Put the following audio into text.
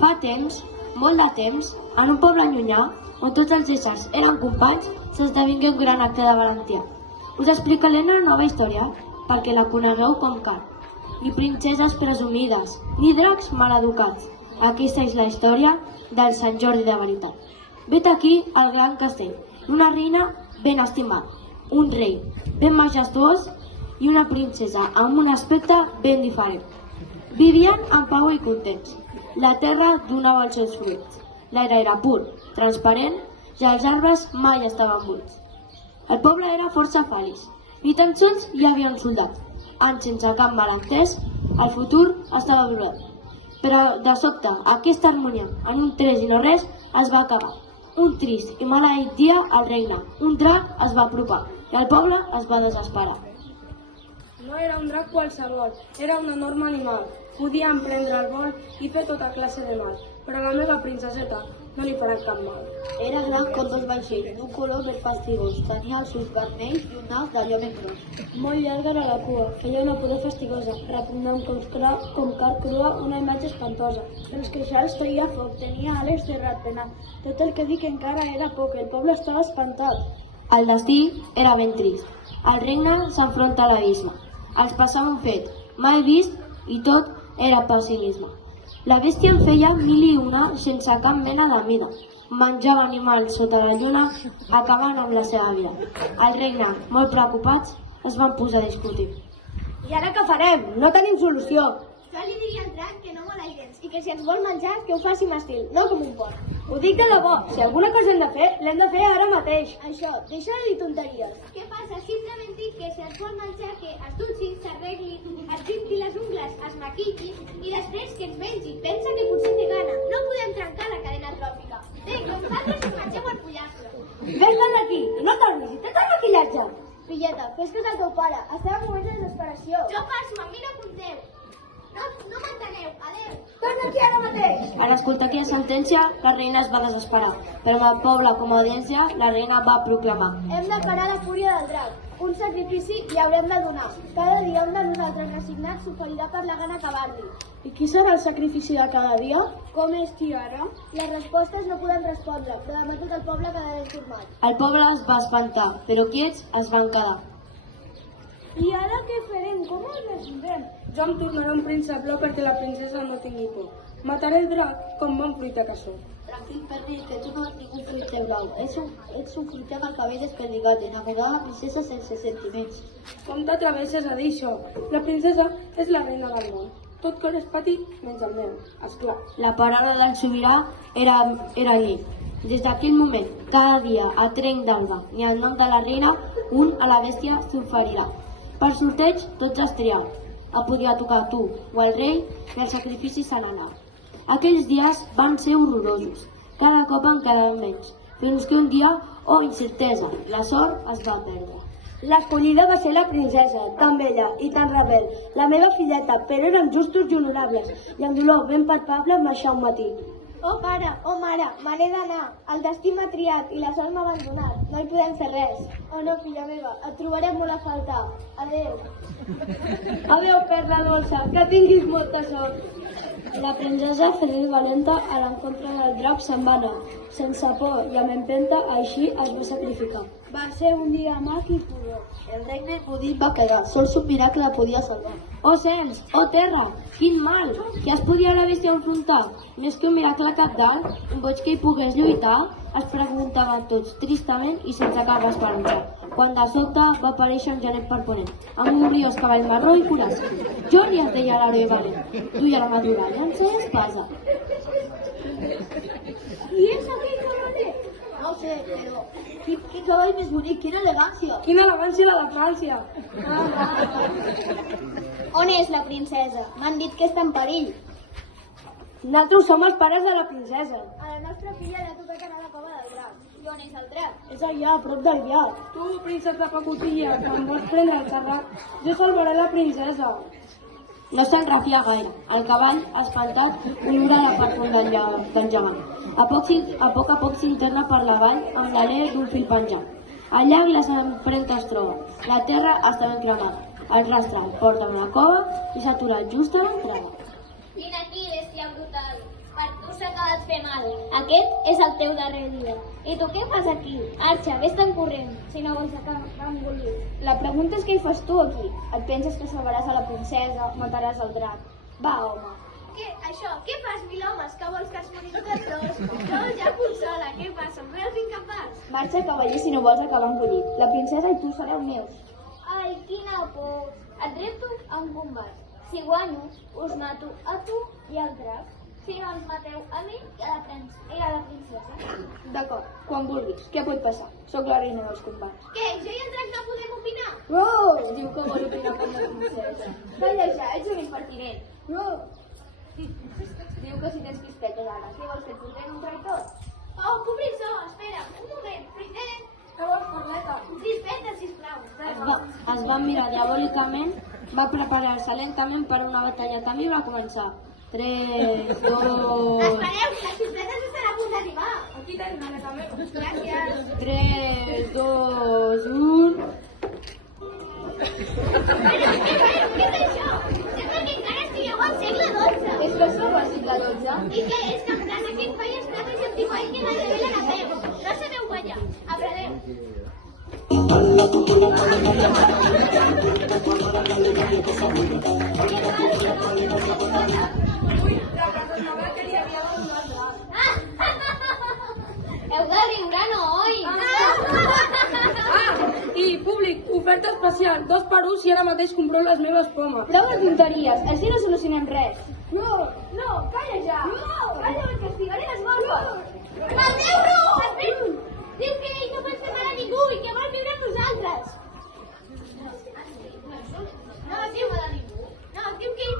Fa temps, molt de temps, en un poble llunyà, on tots els éssers eren companys, s'esdevingué un gran acte de valentia. Us explicaré una nova història, perquè la conegueu com cal. Ni princeses presumides, ni dracs maleducats. Aquesta és la història del Sant Jordi de veritat. Vet aquí el gran castell, una reina ben estimada, un rei ben majestuós i una princesa amb un aspecte ben diferent. Vivien en pau i contents. La terra donava els seus fruits. L'aire era pur, transparent i els arbres mai estaven buits. El poble era força feliç. Ni tan sols hi havia un soldat. Anys sense cap malentès, el futur estava brut. Però de sobte, aquesta harmonia, en un tres i no res, es va acabar. Un trist i maleït dia al regne. Un drac es va apropar i el poble es va desesperar. No era un drac qualsevol, era un enorme animal. Podia emprendre el vol i fer tota classe de mal, però a la meva princeseta no li farà cap mal. Era gran com dos vaixells, d'un color més fastigós. Tenia els ulls vermells i un nas d'allò ben gros. Molt llarga era la cua, feia una pudor fastigosa, repugnant com carn crua, una imatge espantosa. Els queixals feia foc, tenia ales de ratpenat. Tot el que dic encara era poc, el poble estava espantat. El destí era ben trist. El regne s'enfronta a l'abisme. Els passava un fet mai vist i tot era pessimisme. La bèstia en feia mil i una sense cap mena de mida. Menjava animals sota la lluna, acabant amb la seva vida. El regne, molt preocupats, es van posar a discutir. I ara què farem? No tenim solució. Jo li diria al drac que no vol gens i que si ens vol menjar que ho faci amb estil, no com un porc. Ho dic de debò, si alguna cosa hem de fer, l'hem de fer ara mateix. Això, deixa de dir tonteries. Què passa? Simplement dic que si ens vol menjar que es dutxi, s'arregli, es pinti les ungles, es maquilli i després que ens mengi. Pensa que potser té gana. No podem trencar la cadena tròfica. Bé, que vosaltres us mengeu el pollastre. Vés-te'n d'aquí i no tornis, i tens el maquillatge. Filleta, fes cas al teu pare. Estem en moments de desesperació. Jo passo, a mi no compteu. No m'enteneu, adeu. Torna aquí ara mateix. En escoltar aquella sentència, la reina es va desesperar, però amb el poble com a audiència, la reina va proclamar: Hem de parar la fúria del drac. Un sacrifici li haurem de donar. Cada dia un de nosaltres resignat s'oferirà per la gana acabar-li. I qui serà el sacrifici de cada dia? Com és, tiara? Les respostes no podem respondre, però demà tot el poble quedarà informat. El poble es va espantar, però quiets es van quedar. I ara què farem? Com el resolvem? Jo em tornaré un príncep blau perquè la princesa no tingui por. Mataré el drac com bon fruita que sóc. Tranquil, Ferri, que tu no ets ningú fruiter blau. Ets un fruiter amb el cabell desperdigat, enamorada princesa sense sentiments. Com t'atreveixes a dir això? La princesa és la reina del món. Tot cor és petit, menys el meu, esclar. La paraula del sobirà era llei. Des d'aquell moment, cada dia, a trenc d'alba, ni el nom de la reina, un a la bèstia s'oferirà. Per sorteig, tots es triaven. Et podia tocar tu o el rei i el sacrifici se n'anava. Aquells dies van ser horrorosos. Cada cop en quedaven menys. Fins que un dia, oh incertesa, la sort es va perdre. L'escollida va ser la princesa, tan bella i tan rebel, la meva filleta, però eren justos i honorables, i amb dolor ben palpable em baixà un matí. Oh pare, oh mare, me n'he d'anar. El destí m'ha triat i la sort m'ha abandonat. No hi podem fer res. Oh no, filla meva, et trobarem molt a faltar. Adéu. Adéu, perla dolça, que tinguis molta sort. La princesa, feliç i valenta, a l'encontre del drac se'n va anar. Sense por i amb empenta, així es va sacrificar. Va ser un dia mac i pudor. El regne impunit va quedar, sols un miracle la podia salvar. Oh cels, oh terra, quin mal! Qui es podia a la bèstia enfrontar? Més que un miracle cap dalt, un boig que hi pogués lluitar, es preguntaven tots, tristament i sense cap esperança. Quan de sobte va aparèixer un genet per ponent, amb un briós cavall marró i cuirass. Jordi es deia l'heroi valent, duia l'armadura, llança i espasa. I és aquell coroner? No ho sé, però quin cavall més bonic, quina elegància! Quina elegància la de Frància! On és la princesa? M'han dit que està en perill. Nosaltres som els pares de la princesa. A la nostra filla li ha tocat anar a la cova del drac. I on és el drac? És allà, a prop del llac. Tu, princesa pacotilla, que em vols prendre el xerrac, jo salvaré la princesa. No se'n refia gaire. El cavall, espantat, olora la perfum del gegant. A poc s'interna per la vall amb l'alè d'un fil penjant. Al llac les empremtes es troben. La terra està ben cremada. El rastre el porta a una cova i s'atura just a l'entrada. Vine aquí, bèstia brutal. mal. Aquest és el teu darrer dia. I tu què fas aquí? Arxa, vés-te'n corrent, si no vols acabar engolit. La pregunta és què hi fas tu aquí? Et penses que salvaràs a la princesa, mataràs el drac? Va, home. Què? Això? Què fas, mil homes? Que vols que es morin totes dos? No, ja puc sola. Què passa? Em veus incapaç? Marxa, cavaller, si no vols acabar engolit. La princesa i tu sereu meus. Ai, quina por. Et repto a un combat. Si guanyo, us mato a tu i al drac. Si no ens mateu a mi i a la princesa. D'acord, quan vulguis. Què pot passar? Sóc la reina dels combats. Què? Jo i el drac no podem opinar? Oh! Diu que vol opinar com la princesa. Calla ja, ets un impertinent. No! Diu que si tens crispetes ara. Què vols que et portem un traïtor? Oh, cobrissó, espera, un moment. Primer, Què vols, Carleta? crispetes, sisplau. Es va mirar diabòlicament, va preparar-se lentament per una batalla també i va començar. 3, 2... Espereu, les crispetes estan a punt d'arribar. Aquí tenim una també. Gràcies. 3, 2, 1... Però, què és això? Sembla que encara estigueu al segle XII. És que som al segle XII. I què és? Que en aquest país estàs i antiquai que nadie ve la peu. No sabeu ballar. Apreneu. Heu de riure, no, oi? I, públic, oferta especial, 2 per 1 si ara mateix compro les meves pomes. Prou de tonteries, així no solucionem res. No, calla ja. No, calla, que estigaré les golfes. Mateu-lo! Diu que ell no pot fer mal a ningú i que vol viure amb nosaltres. No, diu,